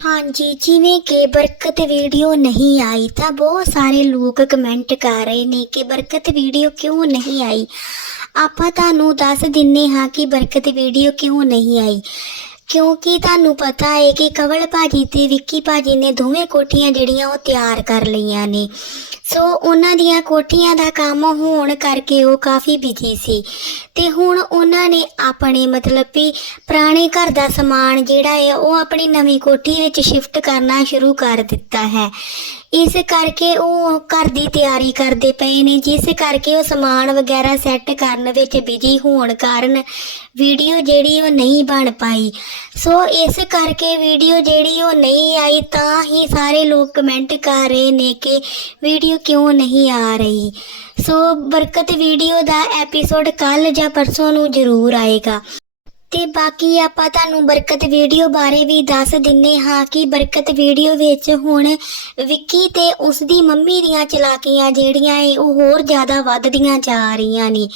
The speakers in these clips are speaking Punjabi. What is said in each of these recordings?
ਹਾਂਜੀ, ਜਿਵੇਂ ਕਿ ਬਰਕਤ ਵੀਡੀਓ ਨਹੀਂ ਆਈ, ਤਾਂ ਬਹੁਤ ਸਾਰੇ ਲੋਕ ਕਮੈਂਟ ਕਰ ਰਹੇ ਨੇ ਕਿ ਬਰਕਤ ਵੀਡੀਓ ਕਿਉਂ ਨਹੀਂ ਆਈ? ਆਪਾਂ ਤੁਹਾਨੂੰ ਦੱਸ ਦਿੰਨੇ ਹਾਂ ਕਿ ਬਰਕਤ ਵੀਡੀਓ ਕਿਉਂ ਨਹੀਂ ਆਈ। ਕਿਉਂਕਿ ਤੁਹਾਨੂੰ ਪਤਾ ਹੈ ਕਿ ਕਵਲ ਭਾਜੀ ਤੇ ਵਿੱਕੀ ਭਾਜੀ ਨੇ ਦੋਵੇਂ ਕੋਠੀਆਂ ਜਿਹੜੀਆਂ ਉਹ ਤਿਆਰ ਕਰ ਲਈਆਂ ਨੇ। ਸੋ ਉਹਨਾਂ ਦੀਆਂ ਕੋਠੀਆਂ ਦਾ ਕੰਮ ਹੋਣ ਕਰਕੇ ਉਹ ਕਾਫੀ ਬਿਜ਼ੀ ਸੀ। ਤੇ ਹੁਣ ਉਹਨਾਂ ਨੇ ਆਪਣੇ ਮਤਲਬ ਵੀ ਪੁਰਾਣੇ ਘਰ ਦਾ ਸਮਾਨ ਜਿਹੜਾ ਹੈ ਉਹ ਆਪਣੀ ਨਵੀਂ ਕੋਠੀ ਵਿੱਚ ਸ਼ਿਫਟ ਕਰਨਾ ਸ਼ੁਰੂ ਕਰ ਦਿੱਤਾ ਹੈ। ਇਸ ਕਰਕੇ ਉਹ ਘਰ ਦੀ ਤਿਆਰੀ ਕਰਦੇ ਪਏ ਨੇ, ਜਿਸ ਕਰਕੇ ਉਹ ਸਮਾਨ ਵਗੈਰਾ ਸੈੱਟ ਕਰਨ ਵਿੱਚ ਬਿਜ਼ੀ ਹੋਣ ਕਾਰਨ ਵੀਡੀਓ ਜਿਹੜੀ ਉਹ ਨਹੀਂ ਬਣ ਪਾਈ। ਸੋ ਇਸ ਕਰਕੇ ਵੀਡੀਓ ਜਿਹੜੀ ਉਹ ਨਹੀਂ ਆਈ, ਤਾਂ ਹੀ ਸਾਰੇ ਲੋਕ ਕਮੈਂਟ ਕਰ ਰਹੇ ਨੇ ਕਿ ਵੀਡੀਓ ਕਿਉਂ ਨਹੀਂ ਆ ਰਹੀ। ਸੋ ਬਰਕਤ ਵੀਡੀਓ ਦਾ ਐਪੀਸੋਡ ਕੱਲ ਜਾਂ ਪਰਸੋਂ ਨੂੰ ਜ਼ਰੂਰ ਆਏਗਾ। ਤੇ ਬਾਕੀ ਆਪਾਂ ਤੁਹਾਨੂੰ ਬਰਕਤ ਵੀਡੀਓ ਬਾਰੇ ਵੀ ਦੱਸ ਦਿੰਨੇ ਹਾਂ ਕਿ ਬਰਕਤ ਵੀਡੀਓ ਵਿੱਚ ਹੁਣ ਵਿੱਕੀ ਤੇ ਉਸ ਦੀ ਮੰਮੀ ਦੀਆਂ ਚਲਾਕੀਆਂ ਜਿਹੜੀਆਂ ਏ, ਉਹ ਹੋਰ ਜ਼ਿਆਦਾ ਵੱਧਦੀਆਂ ਜਾ ਰਹੀਆਂ ਨੇ।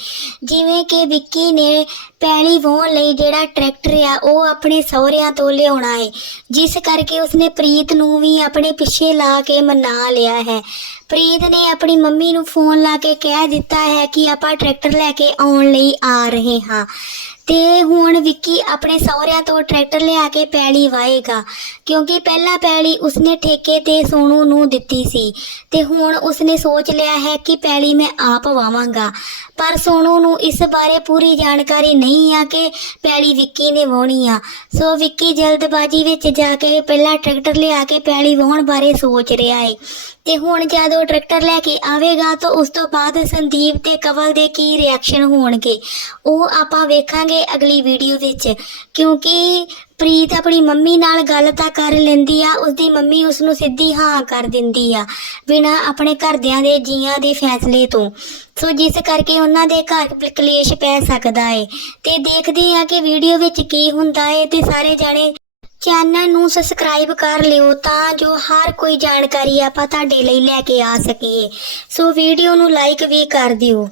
ਜਿਵੇਂ ਕਿ ਵਿੱਕੀ ਨੇ ਪੈਲੀ ਵਾਹੁਣ ਲਈ ਜਿਹੜਾ ਟਰੈਕਟਰ ਆ, ਉਹ ਆਪਣੇ ਸਹੁਰਿਆਂ ਤੋਂ ਲਿਆਉਣਾ ਏ। ਜਿਸ ਕਰਕੇ ਉਸਨੇ ਪ੍ਰੀਤ ਨੂੰ ਵੀ ਆਪਣੇ ਪਿੱਛੇ ਲਾ ਕੇ ਮਨਾ ਲਿਆ ਹੈ। ਪ੍ਰੀਤ ਨੇ ਆਪਣੀ ਮੰਮੀ ਨੂੰ ਫੋਨ ਲਾ ਕੇ ਕਹਿ ਦਿੱਤਾ ਹੈ ਕਿ ਆਪਾਂ ਟਰੈਕਟਰ ਲੈ ਕੇ ਆਉਣ ਲਈ ਆ ਰਹੇ ਹਾਂ। ਤੇ ਹੁਣ ਵਿੱਕੀ ਆਪਣੇ ਸਹੁਰਿਆਂ ਤੋਂ ਟਰੈਕਟਰ ਲਿਆ ਕੇ ਪੈਲੀ ਵਾਹੇਗਾ, ਕਿਉਂਕਿ ਪਹਿਲਾਂ ਪੈਲੀ ਉਸਨੇ ਠੇਕੇ ਤੇ ਸੋਨੂ ਨੂੰ ਦਿੱਤੀ ਸੀ। ਤੇ ਹੁਣ ਉਸਨੇ ਸੋਚ ਲਿਆ ਹੈ ਕਿ ਪੈਲੀ ਮੈਂ ਆਪ ਵਾਵਾਂਗਾ। ਪਰ ਸੋਨੂ ਨੂੰ ਇਸ ਬਾਰੇ ਪੂਰੀ ਜਾਣਕਾਰੀ ਨਹੀਂ ਆ ਕਿ ਪੈਲੀ ਵਿੱਕੀ ਨੇ ਵਾਹਣੀ ਆ। ਸੋ ਵਿੱਕੀ ਜਲਦਬਾਜ਼ੀ ਵਿੱਚ ਜਾ ਕੇ ਪਹਿਲਾਂ ਟਰੈਕਟਰ ਲਿਆ ਕੇ ਪੈਲੀ ਵਾਹਣ ਬਾਰੇ ਸੋਚ ਰਿਹਾ ਏ। ਤੇ ਹੁਣ ਜਦ ਉਹ ਟਰੈਕਟਰ ਲੈ ਕੇ ਆਵੇਗਾ ਤਾਂ ਉਸ ਤੋਂ ਬਾਅਦ ਸੰਦੀਪ ਤੇ ਕਵਲ ਦੇ ਕੀ ਰਿਐਕਸ਼ਨ ਹੋਣਗੇ, ਉਹ ਆਪਾਂ ਵੇਖਾਂਗੇ ਅਗਲੀ ਵੀਡੀਓ ਵਿੱਚ। ਕਿਉਂਕਿ ਪ੍ਰੀਤ ਆਪਣੀ ਮੰਮੀ ਨਾਲ ਗੱਲ ਤਾਂ ਕਰ ਲੈਂਦੀ ਆ, ਉਸਦੀ ਮੰਮੀ ਉਸ ਨੂੰ ਸਿੱਧੀ ਹਾਂ ਕਰ ਦਿੰਦੀ ਆ, ਬਿਨਾਂ ਆਪਣੇ ਘਰਦਿਆਂ ਦੇ ਜੀਆਂ ਦੇ ਫੈਸਲੇ ਤੋਂ। ਸੋ ਜਿਸ ਕਰਕੇ ਉਹਨਾਂ ਦੇ ਘਰ ਕਲੇਸ਼ ਪੈ ਸਕਦਾ ਏ। ਤੇ ਦੇਖਦੇ ਆ ਕਿ ਵੀਡੀਓ ਵਿੱਚ ਕੀ ਹੁੰਦਾ ਏ ਤੇ ਸਾਰੇ ਜਾਣੇ ਚੈਨਲ ਨੂੰ ਸਬਸਕ੍ਰਾਈਬ ਕਰ ਲਿਓ ਤਾਂ ਜੋ ਹਰ ਕੋਈ ਜਾਣਕਾਰੀ ਆਪਾਂ ਤੁਹਾਡੇ ਲਈ ਲੈ ਕੇ ਆ ਸਕੀਏ। ਸੋ ਵੀਡੀਓ ਨੂੰ ਲਾਈਕ ਵੀ ਕਰ ਦਿਓ।